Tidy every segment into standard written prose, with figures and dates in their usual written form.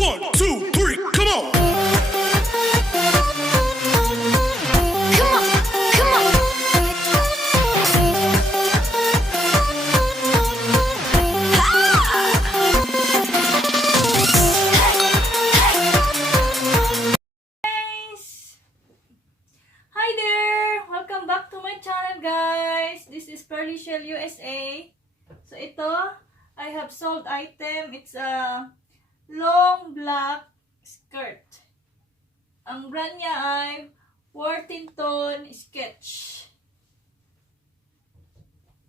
1, 2, 3, come on! Come on, come on. Guys! Hi there! Welcome back to my channel, guys! This is Pearly Shell USA. So ito, I have sold item. It's a long black skirt. Ang brand niya ay Worthington Sketch.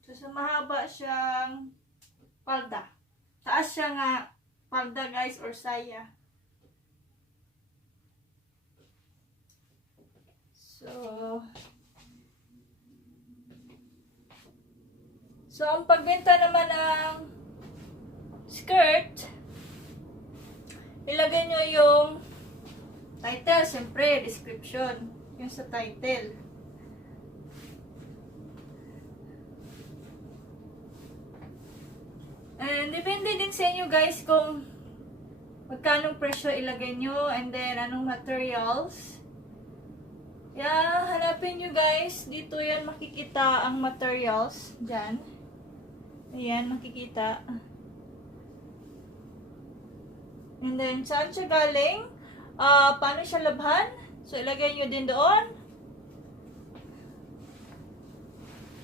So mahaba siyang palda. Taas siya nga palda, guys, or saya. So ang pagbenta naman ng skirt, ilagay nyo yung title, siyempre, description, yung sa title. And depende din sa inyo, guys, kung magkano presyo ilagay nyo, and then anong materials. Yeah, hanapin nyo, guys. Dito yan makikita ang materials. Diyan. Ayan, makikita. And then, saan siya galing? Paano siya labhan? So, ilagay nyo din doon.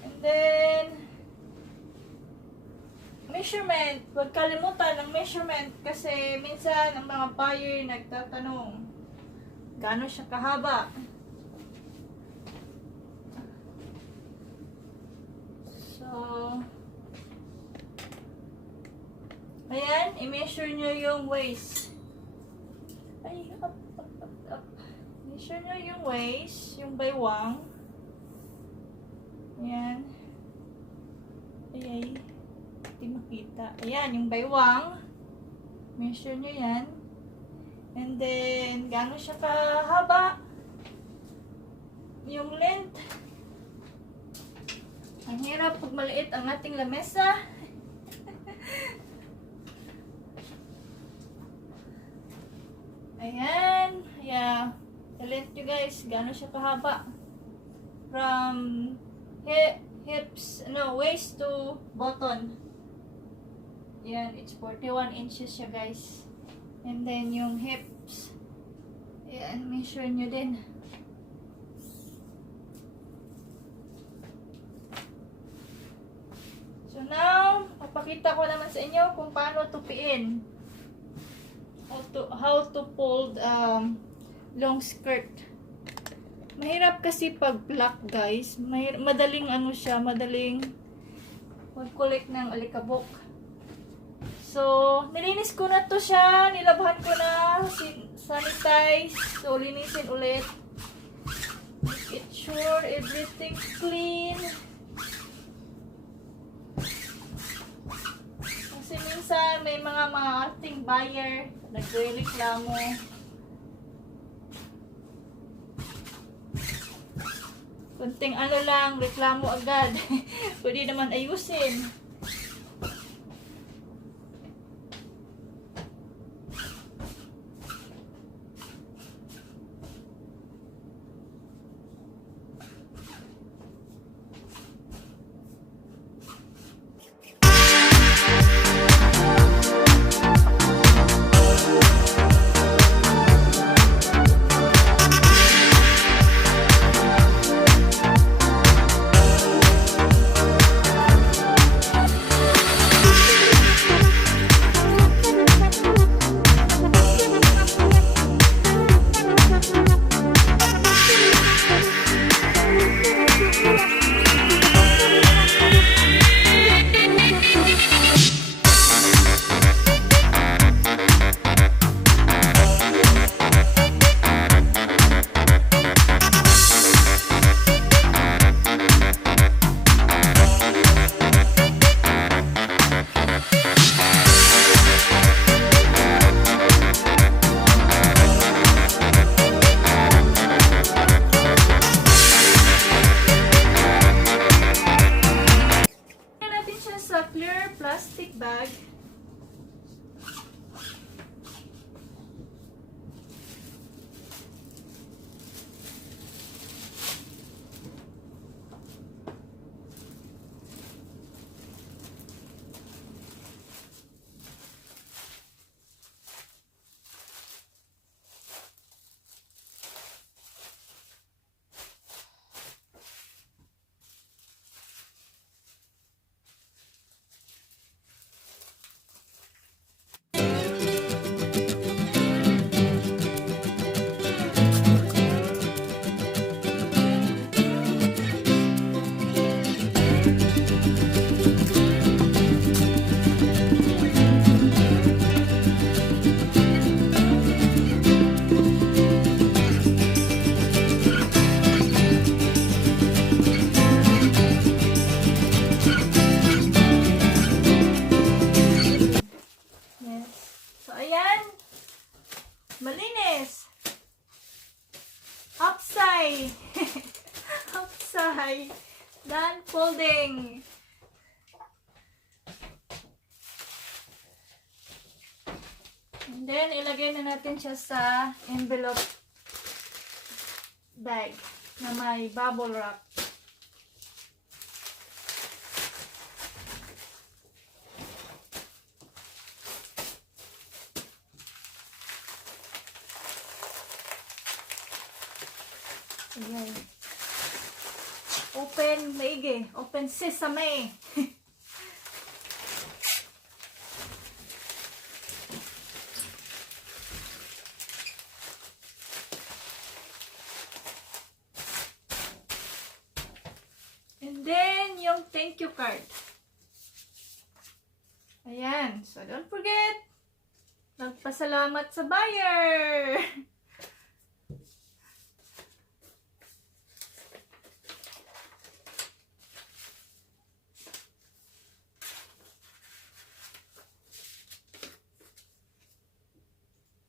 And then, measurement. Huwag kalimutan ng measurement kasi minsan ang mga buyer nagtatanong gaano siya kahaba. Ayan, i-measure nyo yung waist. Ay, up. Measure nyo yung waist, yung baywang. Ayan. Ay, hindi makita. Ayan, yung baywang. Measure nyo yan. And then, gaano siya kahaba? Yung length. Ang hirap pag maliit ang ating lamesa. Ayan. Yeah. Talent nyo, guys. Gano'n siya kahaba. From hips, waist to button. Ayan. It's 41 inches siya, guys. And then yung hips. Ayan. Measure nyo din. So now, papakita ko naman sa inyo kung paano tupiin. How to fold long skirt. Mahirap kasi pag black, guys. Madaling madaling mag-collect ng alikabok. So, nilinis ko na to siya. Nilabhan ko na. Sanitize. So, linisin ulit. Make it sure everything's clean. Kasi minsan may mga ating buyer nagre-reklamo. Kunting lang, reklamo agad. Pwede naman ayusin. Malinis. Upside. Upside. Done folding. And then, ilagay na natin siya sa envelope bag na may bubble wrap. Ayan. Open, maigi. Open sesame. And then, yung thank you card. Ayan. So, don't forget, magpasalamat sa buyer.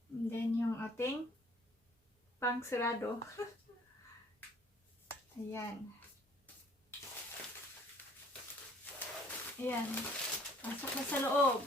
And then, yung ating pangsarado. Ayan. Ayan. Pasok na sa loob.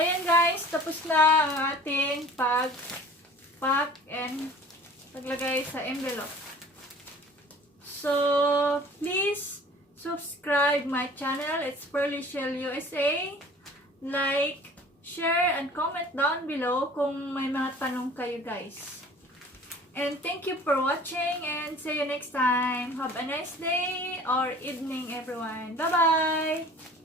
Ayan guys, tapos na ang ating pag-pack and paglagay sa envelope. So, please subscribe my channel. It's Pearly Shell USA. Like, share, and comment down below kung may mga tanong kayo guys. And thank you for watching and see you next time. Have a nice day or evening everyone. Bye-bye!